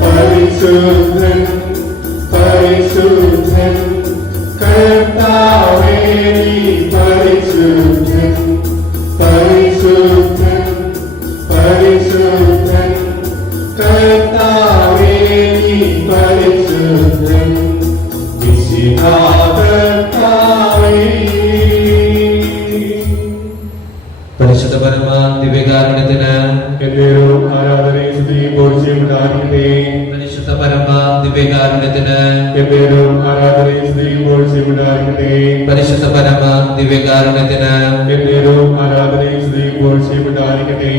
പരിശുദ്ധൻ പരിശുദ്ധൻ കർത്താവേ നീ പരിശുദ്ധൻ പരിശുദ്ധൻ പരിശുദ്ധൻ കർത്താവേ നീ പരിശുദ്ധൻ പരിശുദ്ധ പരമ ദിവ്യകാരുണ്യത്തിന് ആരാധനയും സ്തുതിയും പുകഴ്ചയും ഉണ്ടായിരിക്കട്ടെ. പരിശുദ്ധ പരമ ദിവ്യകാരുണ്യത്തിന് ആരാധനയും സ്തുതിയും പുകഴ്ചയും ഉണ്ടായിരിക്കട്ടെ. പരിശുദ്ധ പരമ ദിവ്യകാരുണ്യത്തിന് ആരാധനയും സ്തുതിയും പുകഴ്ചയും ഉണ്ടായിരിക്കട്ടെ.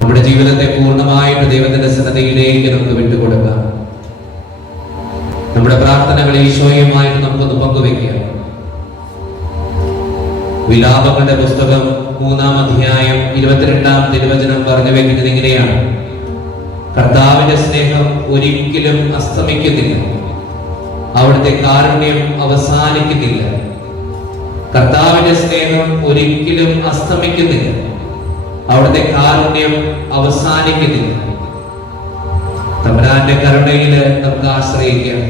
നമ്മുടെ ജീവിതത്തെ പൂർണ്ണമായിട്ട് ദൈവത്തിന്റെ സന്നദ്ധയിലേക്ക് നമുക്ക് വിട്ടുകൊടുക്കാം. നമ്മുടെ പ്രാർത്ഥനകൾ ഈശോയുമായിട്ട് നമുക്കൊന്ന് പങ്കുവെക്കാം. വിലാപങ്ങളുടെ പുസ്തകം 3-ാം അധ്യായം 22-ാം തിരുവചനം പറഞ്ഞു വെക്കുന്നത് ഇങ്ങനെയാണ്: കർത്താവിന്റെ സ്നേഹം ഒരിക്കലും അസ്തമിക്കുന്നില്ല, അവിടുത്തെ കാരുണ്യം അവസാനിക്കുന്നില്ല. കർത്താവിന്റെ സ്നേഹം ഒരിക്കലും അസ്തമിക്കുന്നില്ല, അവിടുത്തെ കാരുണ്യം അവസാനിക്കുന്നില്ല. തമ്പുരാന്റെ കരുണയില് നമുക്ക് ആശ്രയിക്കാം.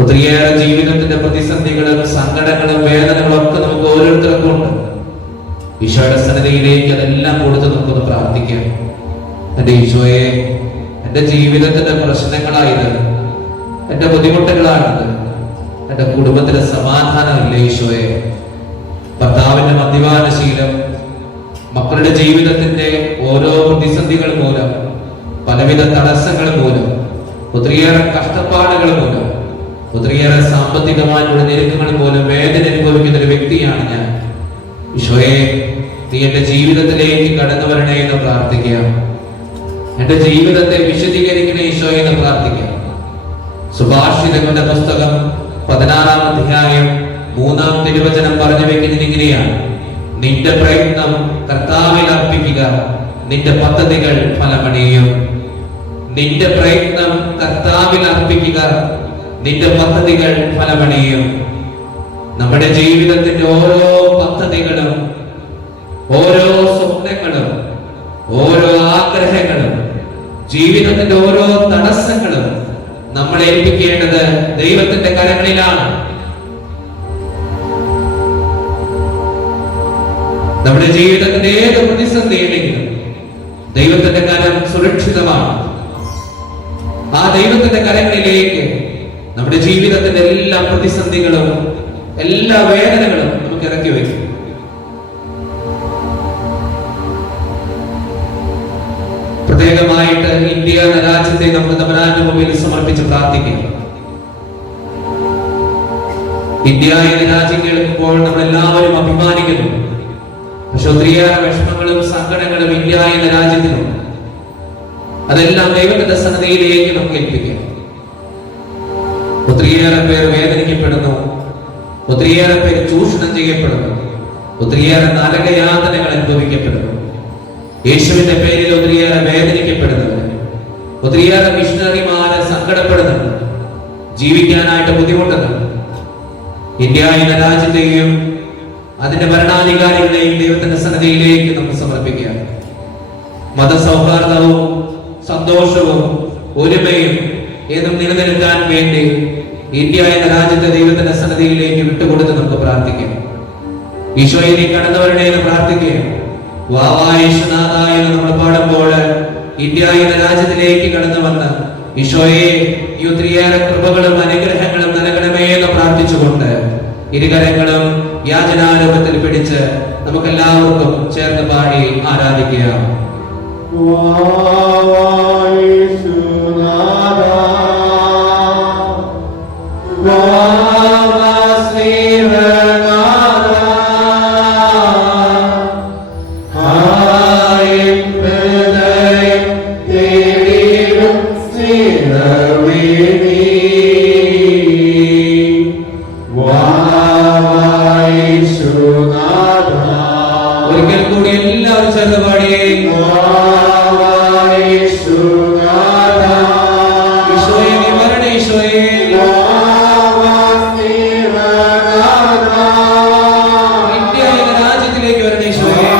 ഒത്തിരിയേറെ ജീവിതത്തിന്റെ പ്രതിസന്ധികളും സങ്കടങ്ങളും വേദനകളും ഒക്കെ നമുക്ക് ഓരോരുത്തർക്കും ഉണ്ട്. ഈശോയുടെ സന്നിധിയിലേക്ക് അതെല്ലാം കൊടുത്ത് നമുക്കൊന്ന് പ്രാർത്ഥിക്കാം. എന്റെ ഈശോയെ, എന്റെ ജീവിതത്തിന്റെ പ്രശ്നങ്ങളായത്, എന്റെ ബുദ്ധിമുട്ടുകളാണിത്, എന്റെ കുടുംബത്തിലെ സമാധാനമില്ല ഈശോയെ. ഭർത്താവിന്റെ മദ്യപാനശീലം, മക്കളുടെ ജീവിതത്തിന്റെ ഓരോ പ്രതിസന്ധികൾ മൂലം, പലവിധ തടസ്സങ്ങൾ മൂലം, ഒത്തിരിയേറെ കഷ്ടപ്പാടുകൾ മൂലം, ഒത്തിരിയേറെ സാമ്പത്തികമായിട്ടുള്ള ഞെരുക്കങ്ങൾ മൂലം വേദന അനുഭവിക്കുന്ന ഒരു വ്യക്തിയാണ് ഞാൻ. ഈശോയെ, നീ എന്റെ ജീവിതത്തിലേക്ക് കടന്നു വരണേ എന്ന് പ്രാർത്ഥിക്കാം. എന്റെ ജീവിതത്തെ വിശദീകരിക്കണേ ഈശോയെ എന്ന് പ്രാർത്ഥിക്കാം. സുഭാഷിതങ്ങളുടെ പുസ്തകം 16-ാം അധ്യായം 3-ാം തിരുവചനം പറഞ്ഞു വെക്കുന്നത് ഇങ്ങനെയാണ്: നിന്റെ പ്രയത്നം കർത്താവിൽ അർപ്പിക്കുക, നിന്റെ പദ്ധതികൾ ഫലമണിയും. നിന്റെ പ്രയത്നം കർത്താവിൽ അർപ്പിക്കുക, നിന്റെ പദ്ധതികൾ ഫലമണിയും. നമ്മുടെ ജീവിതത്തിന്റെ ഓരോ പദ്ധതികളും, ഓരോ സ്വപ്നങ്ങളും, ഓരോ ആഗ്രഹങ്ങളും, ജീവിതത്തിന്റെ ഓരോ തടസ്സങ്ങളും നമ്മൾ ഏൽപ്പിക്കേണ്ടത് ദൈവത്തിന്റെ കരങ്ങളിലാണ്. നമ്മുടെ ജീവിതത്തിന്റെ ഏത് പ്രതിസന്ധിയുണ്ടെങ്കിലും ദൈവത്തിന്റെ കരം സുരക്ഷിതമാണ്. ആ ദൈവത്തിന്റെ കരങ്ങളിലേക്ക് നമ്മുടെ ജീവിതത്തിന്റെ എല്ലാ പ്രതിസന്ധികളും, എല്ലാ വേദനകളും നമുക്ക് ഇറക്കി വയ്ക്കും. പ്രത്യേകമായിട്ട് ഇന്ത്യ എന്ന രാജ്യത്തെ നമുക്ക് തമ്പുരാന്റെ മുമ്പിൽ സമർപ്പിച്ച് പ്രാർത്ഥിക്കാം. ഇന്ത്യ എന്ന രാജ്യം കേൾക്കുമ്പോൾ നമ്മൾ എല്ലാവരും അഭിമാനിക്കുന്നു. പക്ഷെ ഒത്തിരിയേറെ വിഷമങ്ങളും സങ്കടങ്ങളും ഇന്ത്യ എന്ന രാജ്യത്തിനുണ്ട്. അതെല്ലാം ദൈവത്തിന്റെ സന്നിധിയിലേക്ക് നമുക്ക് ഏൽപ്പിക്കാം. ഒത്തിരിയേറെ പേർ വേദനിക്കപ്പെടുന്നു, ഒത്തിരിയേറെ പേർ ചൂഷണം ചെയ്യപ്പെടുന്നു, ഒത്തിരിയേറെ നരകയാതനകൾ അനുഭവിക്കപ്പെടുന്നു. യേശുവിന്റെ പേരിൽ ഒത്തിരിയേറെ വേദനിക്കപ്പെടുന്നവർ, ഒത്തിരിയേറെ മിഷണറിമാരെ സങ്കടപ്പെടുന്നുണ്ട്, ജീവിക്കാനായിട്ട് ബുദ്ധിമുട്ടുന്നുണ്ട്. ഇന്ത്യ എന്ന രാജ്യത്തെയും അതിന്റെ ഭരണാധികാരികളെയും ദൈവത്തിന്റെ സന്നിധിയിലേക്ക് നമുക്ക് സമർപ്പിക്കാം. മതസൗഹാർദ്ദവും സന്തോഷവും ഒരുമയും ഏതും നിലനിൽക്കാൻ വേണ്ടി ഇന്ത്യ എന്ന രാജ്യത്തെ ദൈവത്തിന്റെ സന്നിധിയിലേക്ക് വിട്ടുകൊടുത്ത് നമുക്ക് പ്രാർത്ഥിക്കാം. ഈശോയെ കടന്നു വരണേ എന്ന് പ്രാർത്ഥിക്കുക. വാവായേശുനാഥായ നമ്മൾ പാടുമ്പോൾ ഇന്ത്യ എന്ന രാജ്യത്തിലേക്ക് കടന്നു വന്ന് ഈശോയെ ഈ ഒത്തിരിയേറെ കൃപകളും അനുഗ്രഹങ്ങളും നൽകണമേ എന്ന് പ്രാർത്ഥിച്ചുകൊണ്ട് ഇരുകരങ്ങളും യാചനാരൂപത്തിൽ പിടിച്ച് നമുക്കെല്ലാവർക്കും ചേർന്ന് പാടി ആരാധിക്കാം. ഒരിക്കൽ കൂടി എല്ലാവരും ചേർന്ന് പാടിയേ. ഈശോയെ നീ വരണേ, ഈശോയെ ഇന്ത്യ എന്ന രാജ്യത്തിലേക്ക് വരണേ, ഈശോയെ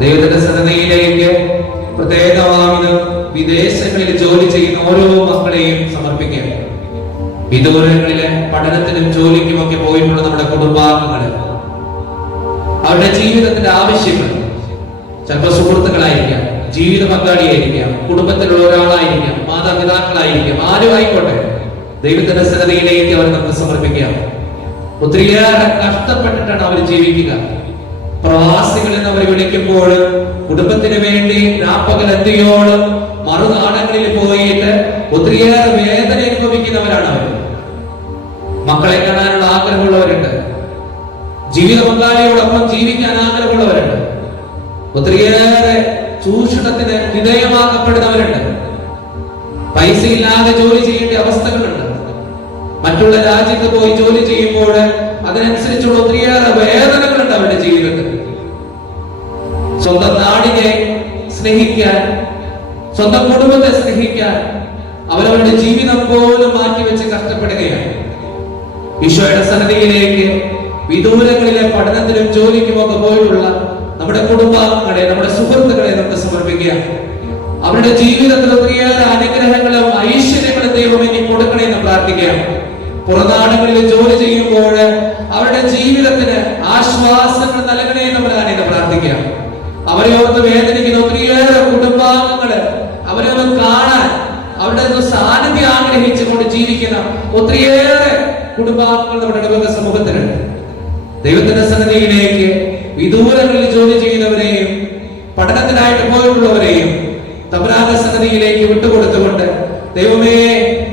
ദൈവത്തിന്റെ സന്നദ്ധയിലേക്ക് പ്രത്യേകമാവിധം വിദേശങ്ങളിൽ ജോലി ചെയ്യുന്ന ഓരോ മക്കളെയും സമർപ്പിക്കുക. വിദൂരങ്ങളിലെ പഠനത്തിനും ജോലിക്കുമൊക്കെ പോയിട്ടുള്ള നമ്മുടെ കുടുംബാംഗങ്ങള്, അവരുടെ ജീവിതത്തിന്റെ ആവശ്യങ്ങൾ, ചിലപ്പോൾ സുഹൃത്തുക്കളായിരിക്കാം, ജീവിത പങ്കാളിയായിരിക്കാം, കുടുംബത്തിലുള്ള ഒരാളായിരിക്കാം, മാതാപിതാക്കളായിരിക്കാം, ആരും ആയിക്കോട്ടെ, ദൈവത്തിന്റെ സന്നദ്ധയിലേക്ക് അവർ നമുക്ക് സമർപ്പിക്കാം. ഒത്തിരിയേറെ കഷ്ടപ്പെട്ടിട്ടാണ് അവർ ജീവിക്കുക. പ്രവാസികൾ എന്ന് അവർ വിളിക്കുമ്പോൾ കുടുംബത്തിന് വേണ്ടി രാപ്പകൽ എന്തിയോളം മറുനാടങ്ങളിൽ പോയിട്ട് ഒത്തിരിയേറെ വേദന അനുഭവിക്കുന്നവരാണ് അവർ. മക്കളെ കാണാനുള്ള ആഗ്രഹമുള്ളവരുണ്ട്, ജീവിത പങ്കാളിയോടൊപ്പം ജീവിക്കാൻ ആഗ്രഹമുള്ളവരുണ്ട്, ഒത്തിരിയേറെ ചൂഷണത്തിന് വിധേയമാക്കപ്പെടുന്നവരുണ്ട്, പൈസ ഇല്ലാതെ ജോലി ചെയ്യേണ്ട അവസ്ഥകളുണ്ട്. മറ്റുള്ള രാജ്യത്ത് പോയി ജോലി ചെയ്യുമ്പോൾ അതിനനുസരിച്ചുള്ള ഒത്തിരിയേറെ വേദനകളുണ്ട് അവരുടെ ജീവിതത്തിൽ. സ്വന്തം നാടിനെ സ്നേഹിക്കാൻ, സ്വന്തം കുടുംബത്തെ സ്നേഹിക്കാൻ അവരവരുടെ ജീവിതം പോലും മാറ്റിവെച്ച് കഷ്ടപ്പെടുകയാണ്. ഈശോയുടെ സന്നിധിയിലേക്ക് വിദൂരങ്ങളിലെ പഠനത്തിനും ജോലിക്കും ഒക്കെ പോയിട്ടുള്ള നമ്മുടെ കുടുംബാംഗങ്ങളെ, നമ്മുടെ സുഹൃത്തുക്കളെ നമുക്ക് സമർപ്പിക്കുക. അവരുടെ ജീവിതത്തിൽ ഒത്തിരിയേറെ അനുഗ്രഹങ്ങളും ഐശ്വര്യങ്ങളും ദൈവം ഇനി കൊടുക്കണമെന്ന് പ്രാർത്ഥിക്കാം. പുറനാടുകളിൽ ജോലി ചെയ്യുമ്പോൾ അവരുടെ ജീവിതത്തിന് ആശ്വാസങ്ങൾ നൽകണേ നമ്മൾ ആണെന്ന് പ്രാർത്ഥിക്കാം. അവരെ ഓർത്ത് വേദനിക്കുന്ന ഒത്തിരിയേറെ കുടുംബാംഗങ്ങള്, അവരെ ഒന്ന് കാണാൻ, അവരുടെ സാന്നിധ്യം ആഗ്രഹിച്ചുകൊണ്ട് ജീവിക്കുന്ന ഒത്തിരിയേറെ കുടുംബാംഗങ്ങൾ നമ്മുടെ ഇടവക സമൂഹത്തിലുണ്ട്. ദൈവത്തിന്റെ സന്നിധിയിലേക്ക് വിദൂരങ്ങളിൽ ജോലി ചെയ്യുന്നവരെയും പഠനത്തിനായിട്ട് പോയിട്ടുള്ളവരെയും തമ്പുരാന്റെ സന്നിധിയിലേക്ക് വിട്ടുകൊടുത്തുകൊണ്ട് ദൈവമേ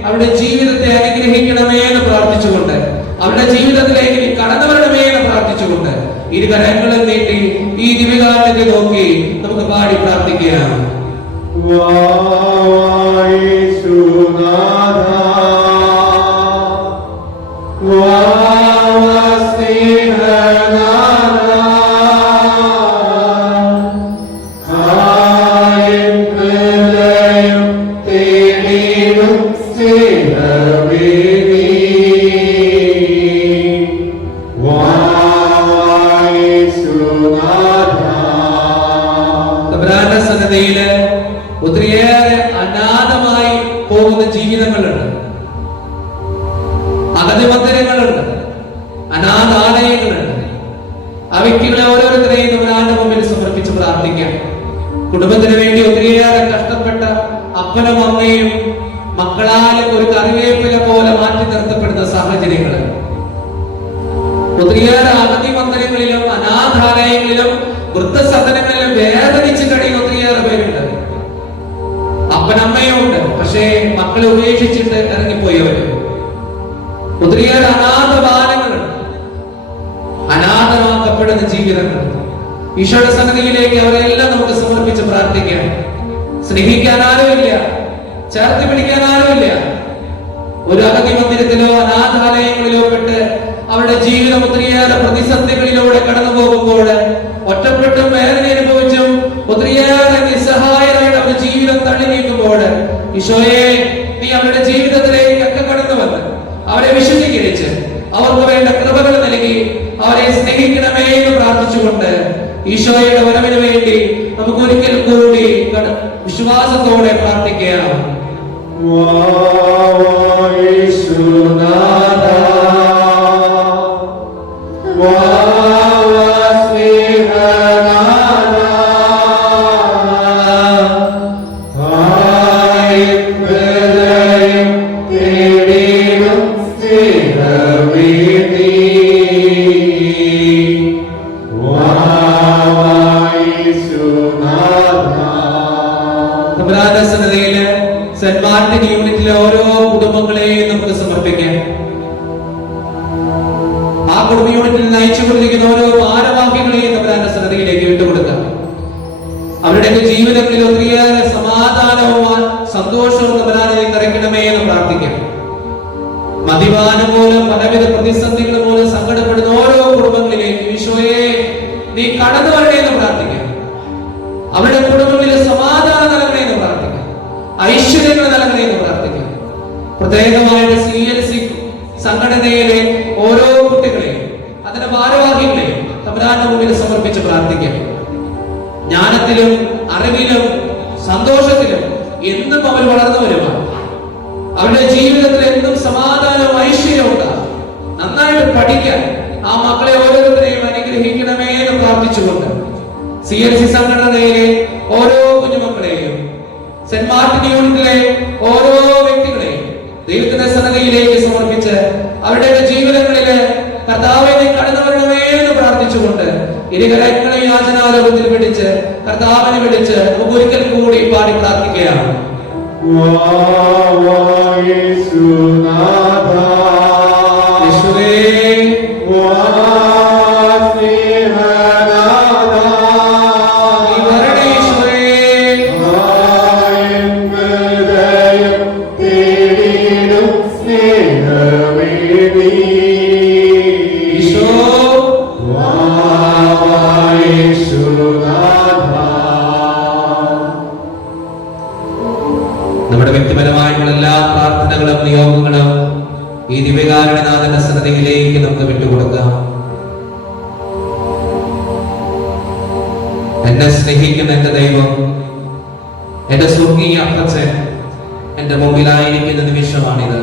അവരുടെ ജീവിതത്തെ അനുഗ്രഹിക്കണമേ എന്ന് പ്രാർത്ഥിച്ചുകൊണ്ട്, അവരുടെ ജീവിതത്തിലേക്ക് നീ കടന്നു വരണമേ എന്ന് പ്രാർത്ഥിച്ചുകൊണ്ട് ഇരുകരങ്ങളും നീട്ടി ഈ ദിവ്യകാലത്തെ നോക്കി നമുക്ക് പാടി പ്രാർത്ഥിക്കാം. ഒത്തിരിയേറെ അനാഥമായി പോകുന്ന ജീവിതങ്ങളുണ്ട്, അഗതി മന്ദിരങ്ങളുണ്ട്, അനാഥാലയങ്ങളുണ്ട്. ആ വ്യക്തികളെ ഓരോരുത്തരെയും നമ്മുടെ മുമ്പിൽ സമർപ്പിച്ച് പ്രാർത്ഥിക്കാം. കുടുംബത്തിന് വേണ്ടി ഒത്തിരിയേറെ കഷ്ടപ്പെട്ട അപ്പനും അമ്മയും മക്കളാലും ഒരു കറിവേപ്പില പോലെ മാറ്റി നിർത്തപ്പെടുന്ന സാഹചര്യങ്ങൾ, ഒത്തിരിയേറെ അഗതി മന്ദിരങ്ങളിലും അനാഥാലയങ്ങളിലും വൃദ്ധസദനങ്ങളിലും വേദനിച്ച് കഴിയുന്ന ഒത്തിരിയേറെ പേരുണ്ട്. അപ്പനമ്മയുണ്ട്, പക്ഷേ മക്കളെ ഉപേക്ഷിച്ചിട്ട് ഇറങ്ങിപ്പോയവര്. ഒത്തിരിയേറെ അനാഥ ബാലങ്ങളുണ്ട്, അനാഥമാക്കപ്പെടുന്ന ജീവിതങ്ങൾ. ഈശോയുടെ സന്നിധിയിലേക്ക് അവരെല്ലാം നമുക്ക് സമർപ്പിച്ച് പ്രാർത്ഥിക്കാം. സ്നേഹിക്കാൻ ആരുമില്ല, ചേർത്ത് പിടിക്കാൻ ആരുമില്ല. ഒരു അഗതി മന്ദിരത്തിലോ അനാഥാലയങ്ങളിലോ പെട്ട് അവരുടെ ജീവിതം ഒത്തിരിയേറെ പ്രതിസന്ധികളിലൂടെ കടന്നു പോകുമ്പോൾ ഒറ്റപ്പെട്ടും വേദന അനുഭവിച്ചും ഒത്തിരിയേറെ നിസ്സഹായരായിട്ട് അവരുടെ ജീവിതം തള്ളി നീക്കുമ്പോൾ ഈശോയെ നീ അവരുടെ ജീവിതത്തിലേക്കൊക്കെ കടന്നു വന്ന് അവരെ വിശുദ്ധീകരിച്ച് അവർക്ക് വേണ്ട കൃപകൾ നൽകി അവരെ സ്നേഹിക്കണമേ എന്ന് പ്രാർത്ഥിച്ചുകൊണ്ട് ഈശോയുടെ വരവിന് വേണ്ടി നമുക്ക് ഒരിക്കൽ കൂടി വിശ്വാസത്തോടെ പ്രാർത്ഥിക്കാം. സെന്റ് മാർട്ടിൻ യൂണിറ്റിലെ ഓരോ കുടുംബങ്ങളെയും നമുക്ക് സമർപ്പിക്കാം. ആ കുടുംബ യൂണിറ്റിൽ നയിച്ചുകൊണ്ടിരിക്കുന്ന ഓരോ ഭാരവാഹികളെയും തമ്പുരാന്റെ സന്നിധിയിലേക്ക് വിട്ടുകൊടുക്കാം. അവരുടെയൊക്കെ ജീവിതത്തിൽ ഒത്തിരിയേറെ സമാധാനവും സന്തോഷവും തമ്പുരാനെ നിറയ്ക്കണമേ എന്ന് പ്രാർത്ഥിക്കാം. മദ്യപാനം മൂലം പലവിധ പ്രതിസന്ധികൾ മൂലം സങ്കടപ്പെടുന്ന ഓരോ കുടുംബങ്ങളിലേക്ക് ഈശോയെ നീ കടന്നു വരണേ എന്ന് പ്രാർത്ഥിക്കാം. അവരുടെ കുടുംബങ്ങളിൽ സമാധാനം നൽകണേ എന്ന് പ്രാർത്ഥിക്കാം, ഐശ്വര്യങ്ങൾ നൽകണേ എന്ന് പ്രാർത്ഥിക്കാം. പ്രത്യേകമായിട്ട് CLC സംഘടനയിലെ ഓരോ കുട്ടികളെയും അതിന്റെ ഭാരവാഹികളെയും തമ്പുരാന്റെ മുമ്പിൽ സമർപ്പിച്ച് പ്രാർത്ഥിക്കാം. ജ്ഞാനത്തിലും അറിവിലും സന്തോഷത്തിലും എന്നും അവർ വളർന്നു വരുവാൻ, അവരുടെ ജീവിതത്തിൽ എന്നും സമാധാനവും ഐശ്വര്യവും ഉണ്ടാകും. നന്നായിട്ട് പഠിക്കാൻ ആ മക്കളെ ഓരോരുത്തരെയും അനുഗ്രഹിക്കണമേ എന്ന് പ്രാർത്ഥിച്ചുകൊണ്ട് CLC സംഘടനയിലെ ഓരോ കുഞ്ഞുമക്കളെയും, സെന്റ് മാർട്ടിൻ യൂണിറ്റിലെ ഓരോ വ്യക്തികളെയും ദൈവത്തിന്റെ സന്നദ്ധയിലേക്ക് സമർപ്പിച്ച് അവരുടെ ജീവിതങ്ങളില് കർത്താവേ നീ കടന്നു വരണമേ എന്ന് പ്രാർത്ഥിച്ചുകൊണ്ട് ഇരുകരങ്ങളെ യാചനാലോകത്തിൽ പിടിച്ച് കർത്താവിനെ വിളിച്ച് നമുക്ക് ഒരിക്കൽ കൂടി പാടി പ്രാർത്ഥിക്കുകയാണ്. നമ്മുടെ വ്യക്തിപരമായിട്ടുള്ള എല്ലാ പ്രാർത്ഥനകളും നിയോഗങ്ങളും ഈ ദിവ്യകാരുണ്യനാഥന്റെ സന്നിധിയിലേക്ക് നമുക്ക് വിട്ടുകൊടുക്കാം. എന്നെ സ്നേഹിക്കുന്ന എന്റെ ദൈവം, എന്റെ സ്വർഗീയ അപ്പച്ചൻ എന്റെ മുമ്പിലായിരിക്കുന്ന നിമിഷമാണിത്.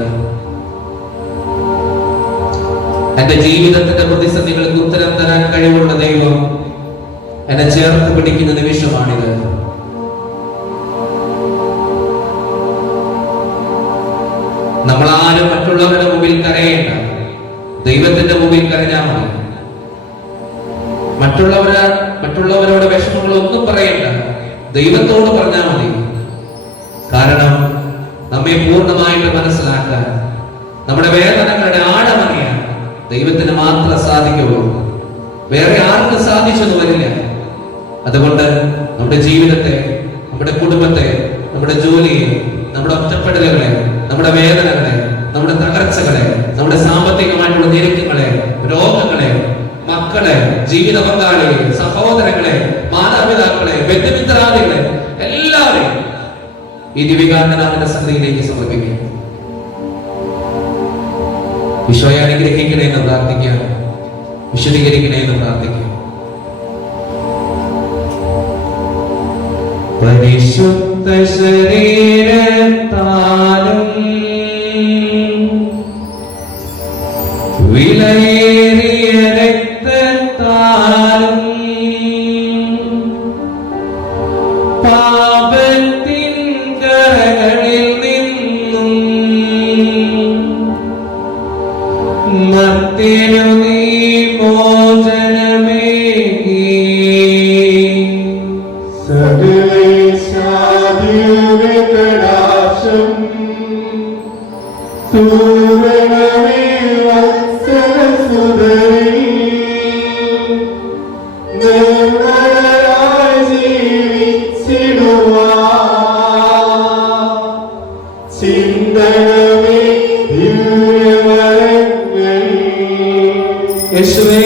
എന്റെ ജീവിതത്തിന്റെ പ്രതിസന്ധികൾക്ക് ഉത്തരം തരാൻ കഴിവുള്ള ദൈവം എന്നെ ചേർത്ത് പിടിക്കുന്ന നിമിഷമാണിത്. നമ്മളാരും മറ്റുള്ളവരുടെ മുമ്പിൽ കരയേണ്ട, ദൈവത്തിന്റെ മുമ്പിൽ കരഞ്ഞാൽ മതി. മറ്റുള്ളവരോട് വിഷമങ്ങളൊന്നും പറയണ്ട, ദൈവത്തോട് പറഞ്ഞാൽ മതി. കാരണം നമ്മെ പൂർണ്ണമായിട്ട് മനസ്സിലാക്കാൻ, നമ്മുടെ വേദനകളുടെ ആഴമറിയാൻ ദൈവത്തിന് മാത്രം സാധിക്കുള്ളൂ. വേറെ ആർക്കും സാധിച്ചെന്ന് വരില്ല. അതുകൊണ്ട് നമ്മുടെ ജീവിതത്തെ, നമ്മുടെ കുടുംബത്തെ, നമ്മുടെ ജോലിയെ, നമ്മുടെ ഒറ്റപ്പെടലുകളെ, നമ്മുടെ വേദനകളെ, നമ്മുടെ തകർച്ചകളെ, നമ്മുടെ സാമ്പത്തികമായിട്ടുള്ള ഞെരുക്കങ്ങളെ, രോഗങ്ങളെ, മക്കളെ, ജീവിത പങ്കാളിയെ, സഹോദരങ്ങളെ, മാതാപിതാക്കളെ, ബന്ധുമിത്രാദികളെ എല്ലാവരെയും ഈ ദിവ്യകാരുണ്യനാഥന്റെ സന്നിധിയിലേക്ക് സമർപ്പിക്കുക. ഈശോയെ അനുഗ്രഹിക്കണേ എന്ന് പ്രാർത്ഥിക്കാം, വിശദീകരിക്കണേ എന്ന് പ്രാർത്ഥിക്കാം. പരിശുദ്ധ ശരീരത്താലും വിലയേറിയ രക്തത്താലും പാപത്തിൻ കരകളിൽ നിന്നും മർത്യനു നീ മോചനമേകി യേശുവേ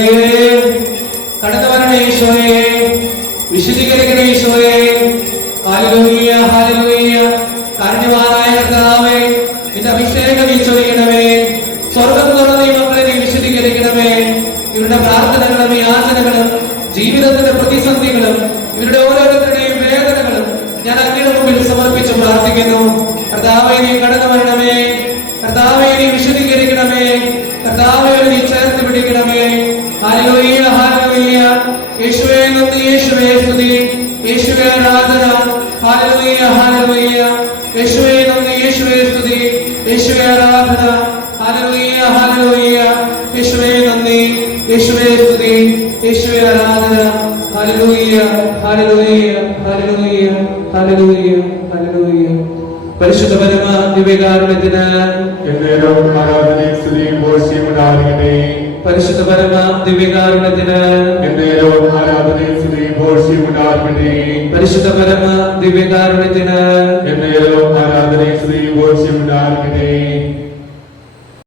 കടന്നു വരണേ, ഈശോയെ വിശദീകരിക്കണേ, ഈശോയെ. Hallelujah, hallelujah. കാരുണ്യവാനായ കർത്താവേ, നിന്റെ അഭിഷേകം നീ ചൊരിയണമേ. സ്വർഗ്ഗം തുറന്ന് ഈ മക്കളെ നീ വിശദീകരിക്കണമേ. ഇവരുടെ പ്രാർത്ഥനകളും യാചനകളും ജീവിതത്തിന്റെ പ്രതിസന്ധികളും ഇവരുടെ ഓരോരുത്തരുടെയും വേദനകളും ഞാൻ അങ്ങയുടെ മുമ്പിൽ സമർപ്പിച്ച് പ്രാർത്ഥിക്കുന്നു. കർത്താവേ നീ കടന്നു വരണമേ, കർത്താവേ നീ വിശദീകരിക്കണമേ, കർത്താവേ നീ ചേർത്ത് പിടിക്കണമേ. Hallelujah, hallelujah. യേശുവേ നന്ദി, യേശുവേ സ്തുതി, യേശുവേ ആരാധന. Hallelujah, hallelujah. യേശുവേ നന്ദി, യേശുവേ സ്തുതി, യേശുവേ ആരാധന. Hallelujah, hallelujah. യേശുവേ നന്ദി, യേശുവേ സ്തുതി, യേശുവേ ആരാധന. Hallelujah, hallelujah, hallelujah, hallelujah, hallelujah. പരിശുദ്ധ പരമ ദിവ്യകാരുണ്യത്തിന് ആരാധനയും സ്തുതിയും പുകഴ്ചയും ഉണ്ടായിരിക്കട്ടെ. പരിശുദ്ധ പരമ ദിവ്യകാരുണ്യത്തിന് ആരാധനയും സ്തുതിയും പുകഴ്ചയും ഉണ്ടായിരിക്കട്ടെ. പരിശുദ്ധ പരമ ദിവ്യകാരുണ്യത്തിന് ആരാധനയും സ്തുതിയും പുകഴ്ചയും ഉണ്ടായിരിക്കട്ടെ.